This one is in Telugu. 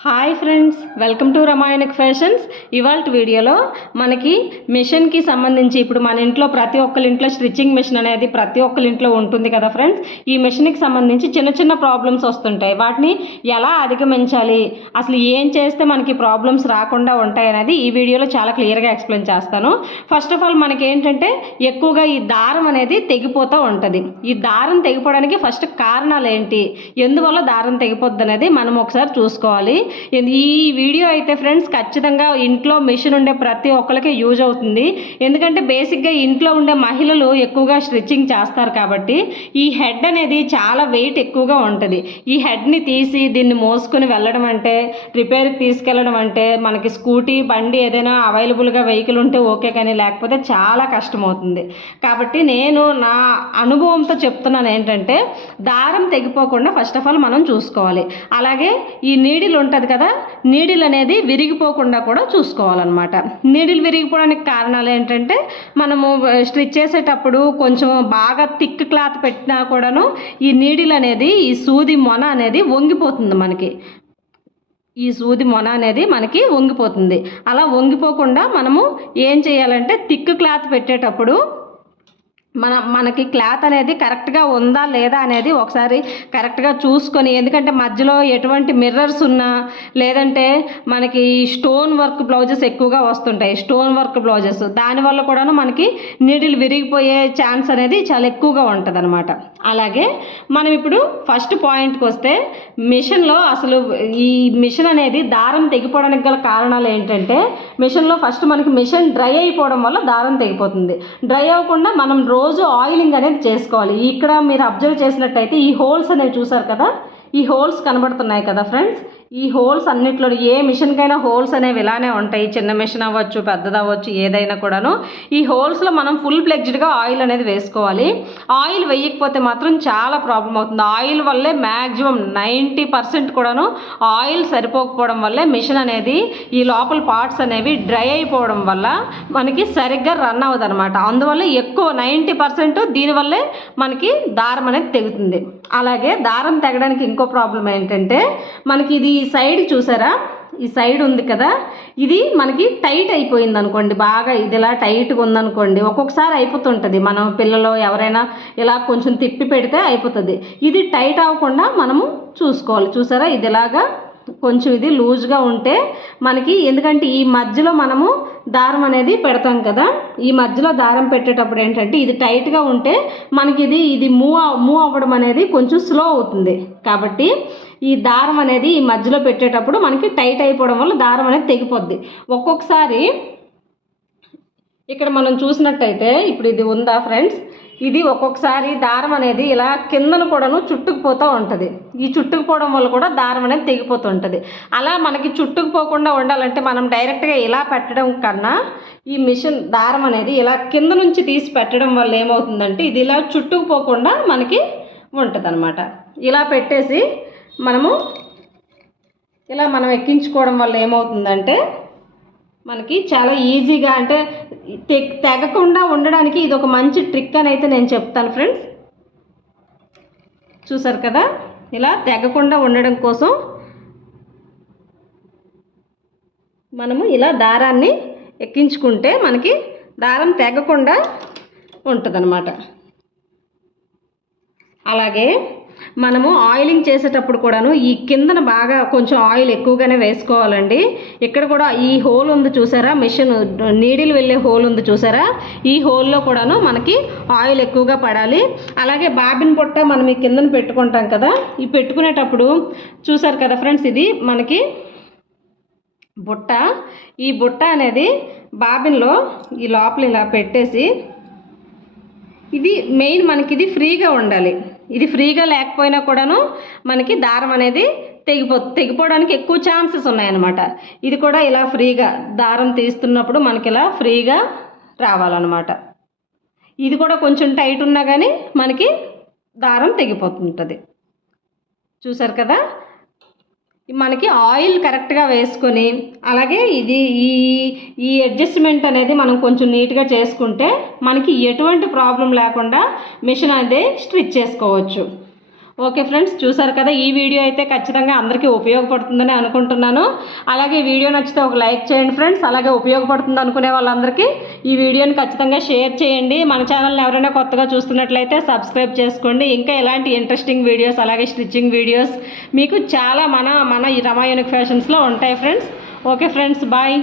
హాయ్ ఫ్రెండ్స్ వెల్కమ్ టు రమాయణక్ ఫ్యాషన్స్ ఇవాళ వీడియోలో మనకి మిషన్కి సంబంధించి ఇప్పుడు మన ఇంట్లో ప్రతి ఒక్కరి ఇంట్లో స్టిచ్చింగ్ మిషన్ అనేది ప్రతి ఒక్కరి ఇంట్లో ఉంటుంది కదా ఫ్రెండ్స్ ఈ మిషన్కి సంబంధించి చిన్న చిన్న ప్రాబ్లమ్స్ వస్తుంటాయి. వాటిని ఎలా అధిగమించాలి? అసలు ఏం చేస్తే మనకి ప్రాబ్లమ్స్ రాకుండా ఉంటాయి అనేది ఈ వీడియోలో చాలా క్లియర్గా ఎక్స్ప్లెయిన్ చేస్తాను. ఫస్ట్ ఆఫ్ ఆల్ మనకి ఏంటంటే ఎక్కువగా ఈ దారం అనేది తెగిపోతూ ఉంటుంది. ఈ దారం తెగిపోవడానికి ఫస్ట్ కారణాలు ఏంటి? ఎందువల్ల దారం తెగిపోద్ది అనేది మనం ఒకసారి చూసుకోవాలి. ఈ వీడియో అయితే ఫ్రెండ్స్ ఖచ్చితంగా ఇంట్లో మిషన్ ఉండే ప్రతి ఒక్కరికి యూజ్ అవుతుంది. ఎందుకంటే బేసిక్గా ఇంట్లో ఉండే మహిళలు ఎక్కువగా స్టిచ్చింగ్ చేస్తారు కాబట్టి ఈ హెడ్ అనేది చాలా వెయిట్ ఎక్కువగా ఉంటుంది. ఈ హెడ్ని తీసి దీన్ని మోసుకొని వెళ్ళడం అంటే రిపేర్కి తీసుకెళ్ళడం అంటే మనకి స్కూటీ బండి ఏదైనా అవైలబుల్గా వెహికల్ ఉంటే ఓకే కానీ లేకపోతే చాలా కష్టం అవుతుంది కాబట్టి నేను నా అనుభవంతో చెప్తున్నాను ఏంటంటే దారం తెగిపోకుండా ఫస్ట్ ఆఫ్ ఆల్ మనం చూసుకోవాలి. అలాగే ఈ నీడిల్ ఉంటుంది కదా నీడిల్ అనేది విరిగిపోకుండా కూడా చూసుకోవాలన్నమాట. నీడిల్ విరిగిపోవడానికి కారణాలు ఏంటంటే మనము స్టిచ్ చేసేటప్పుడు కొంచెం బాగా థిక్ క్లాత్ పెట్టినా కూడాను ఈ నీడిల్ అనేది ఈ సూది మొన అనేది వంగిపోతుంది మనకి. ఈ సూది మొన అనేది మనకి వంగిపోతుంది. అలా వంగిపోకుండా మనము ఏం చేయాలంటే థిక్ క్లాత్ పెట్టేటప్పుడు మన మనకి క్లాత్ అనేది కరెక్ట్గా ఉందా లేదా అనేది ఒకసారి కరెక్ట్గా చూసుకొని ఎందుకంటే మధ్యలో ఎటువంటి మిర్రర్స్ ఉన్నా లేదంటే మనకి స్టోన్ వర్క్ బ్లౌజెస్ ఎక్కువగా వస్తుంటాయి స్టోన్ వర్క్ బ్లౌజెస్. దానివల్ల కూడాను మనకి నీడిల్ విరిగిపోయే ఛాన్స్ అనేది చాలా ఎక్కువగా ఉంటుంది అనమాట అలాగే మనం ఇప్పుడు ఫస్ట్ పాయింట్కి వస్తే మిషన్లో అసలు ఈ మిషన్ అనేది దారం తెగిపోవడానికి గల కారణాలు ఏంటంటే మిషన్లో ఫస్ట్ మనకి మిషన్ డ్రై అయిపోవడం వల్ల దారం తెగిపోతుంది. డ్రై అవ్వకుండా మనం రోజు ఆయిలింగ్ అనేది చేసుకోవాలి. ఇక్కడ మీరు అబ్జర్వ్ చేసినట్టయితే ఈ హోల్స్ అనేవి చూసారు కదా? ఈ హోల్స్ కనబడుతున్నాయి కదా ఫ్రెండ్స్ ఈ హోల్స్ అన్నిట్లో ఏ మిషన్కైనా హోల్స్ అనేవి ఇలానే ఉంటాయి. చిన్న మిషన్ అవ్వచ్చు పెద్దది అవ్వచ్చు ఏదైనా కూడాను. ఈ హోల్స్లో మనం ఫుల్ ఫ్లెక్జ్డ్గా ఆయిల్ అనేది వేసుకోవాలి. ఆయిల్ వేయకపోతే మాత్రం చాలా ప్రాబ్లం అవుతుంది. ఆయిల్ వల్లే మ్యాక్సిమం నైంటీ పర్సెంట్ కూడాను ఆయిల్ సరిపోకపోవడం వల్లే మిషన్ అనేది ఈ లోపల పార్ట్స్ అనేవి డ్రై అయిపోవడం వల్ల మనకి సరిగ్గా రన్ అవ్వదు అనమాట అందువల్ల ఎక్కువ నైంటీ పర్సెంట్ దీనివల్లే మనకి దారం అనేది తెగుతుంది. అలాగే దారం తెగడానికి ఇంకో ప్రాబ్లం ఏంటంటే మనకి ఇది సైడ్ చూసారా? ఈ సైడ్ ఉంది కదా? ఇది మనకి టైట్ అయిపోయింది అనుకోండి బాగా ఇది ఇలా టైట్గా ఉందనుకోండి ఒక్కొక్కసారి అయిపోతుంటుంది. మనం పిల్లలు ఎవరైనా ఇలా కొంచెం తిప్పి పెడితే అయిపోతుంది. ఇది టైట్ అవ్వకుండా మనము చూసుకోవాలి. చూసారా? ఇది ఇలాగా కొంచెం ఇది లూజ్గా ఉంటే మనకి ఎందుకంటే ఈ మధ్యలో మనము దారం అనేది పెడతాం కదా? ఈ మధ్యలో దారం పెట్టేటప్పుడు ఏంటంటే ఇది టైట్గా ఉంటే మనకి ఇది ఇది మూవ్ మూవ్ అవ్వడం అనేది కొంచెం స్లో అవుతుంది. కాబట్టి ఈ దారం అనేది ఈ మధ్యలో పెట్టేటప్పుడు మనకి టైట్ అయిపోవడం వల్ల దారం అనేది తెగిపోద్ది. ఒక్కొక్కసారి ఇక్కడ మనం చూసినట్టయితే ఇప్పుడు ఇది ఉందా ఫ్రెండ్స్? ఇది ఒక్కొక్కసారి దారం అనేది ఇలా కిందను కూడాను చుట్టుకుపోతూ ఉంటుంది. ఈ చుట్టుకుపోవడం వల్ల కూడా దారం అనేది తెగిపోతూ ఉంటుంది. అలా మనకి చుట్టుకుపోకుండా ఉండాలంటే మనం డైరెక్ట్గా ఇలా పెట్టడం కన్నా ఈ మిషన్ దారం అనేది ఇలా కింద నుంచి తీసి పెట్టడం వల్ల ఏమవుతుందంటే ఇది ఇలా చుట్టుకుపోకుండా మనకి ఉంటుంది ఇలా పెట్టేసి మనము ఇలా మనం ఎక్కించుకోవడం వల్ల ఏమవుతుందంటే మనకి చాలా ఈజీగా అంటే తె తెగకుండా ఉండడానికి ఇది ఒక మంచి ట్రిక్ అని అయితే నేను చెప్తాను ఫ్రెండ్స్. చూసారు కదా? ఇలా తెగకుండా ఉండడం కోసం మనము ఇలా దారాన్ని ఎక్కించుకుంటే మనకి దారం తెగకుండా ఉంటుందన్నమాట. అలాగే మనము ఆయిలింగ్ చేసేటప్పుడు కూడాను ఈ కిందన బాగా కొంచెం ఆయిల్ ఎక్కువగానే వేసుకోవాలండి. ఇక్కడ కూడా ఈ హోల్ ఉంది చూసారా? మిషన్ నీడిల్ వెళ్ళే హోల్ ఉంది చూసారా? ఈ హోల్లో కూడాను మనకి ఆయిల్ ఎక్కువగా పడాలి. అలాగే బాబిన్ పొట్ట మనం ఈ కిందన పెట్టుకుంటాం కదా? ఈ పెట్టుకునేటప్పుడు చూసారు కదా ఫ్రెండ్స్ ఇది? మనకి బుట్ట. ఈ బుట్ట అనేది బాబిన్లో ఈ లోపల ఇలా పెట్టేసి ఇది మెయిన్ మనకి ఇది ఫ్రీగా ఉండాలి. ఇది ఫ్రీగా లేకపోయినా కూడాను మనకి దారం అనేది తెగిపో తెగిపోవడానికి ఎక్కువ ఛాన్సెస్ ఉన్నాయన్నమాట. ఇది కూడా ఇలా ఫ్రీగా దారం తీస్తున్నప్పుడు మనకి ఇలా ఫ్రీగా రావాలన్నమాట. ఇది కూడా కొంచెం టైట్ ఉన్నా కానీ మనకి దారం తెగిపోతుంటుంది. చూసారు కదా? మనకి ఆయిల్ కరెక్ట్గా వేసుకొని అలాగే ఇది ఈ ఈ అడ్జస్ట్మెంట్ అనేది మనం కొంచెం నీట్గా చేసుకుంటే మనకి ఎటువంటి ప్రాబ్లం లేకుండా మిషన్ అనేది స్టిచ్ చేసుకోవచ్చు. ఓకే ఫ్రెండ్స్ చూసారు కదా ఈ వీడియో అయితే ఖచ్చితంగా అందరికీ ఉపయోగపడుతుందని అనుకుంటున్నాను. అలాగే వీడియో నచ్చితే ఒక లైక్ చేయండి ఫ్రెండ్స్ అలాగే ఉపయోగపడుతుంది అనుకునే వాళ్ళందరికీ ఈ వీడియోని ఖచ్చితంగా షేర్ చేయండి. మన ఛానల్ని ఎవరైనా కొత్తగా చూస్తున్నట్లయితే సబ్స్క్రైబ్ చేసుకోండి. ఇంకా ఇలాంటి ఇంట్రెస్టింగ్ వీడియోస్ అలాగే స్టిచ్చింగ్ వీడియోస్ మీకు చాలా మన మన ఈ రమా యూనిక్ ఫ్యాషన్స్లో ఉంటాయి ఫ్రెండ్స్. Okay friends bye.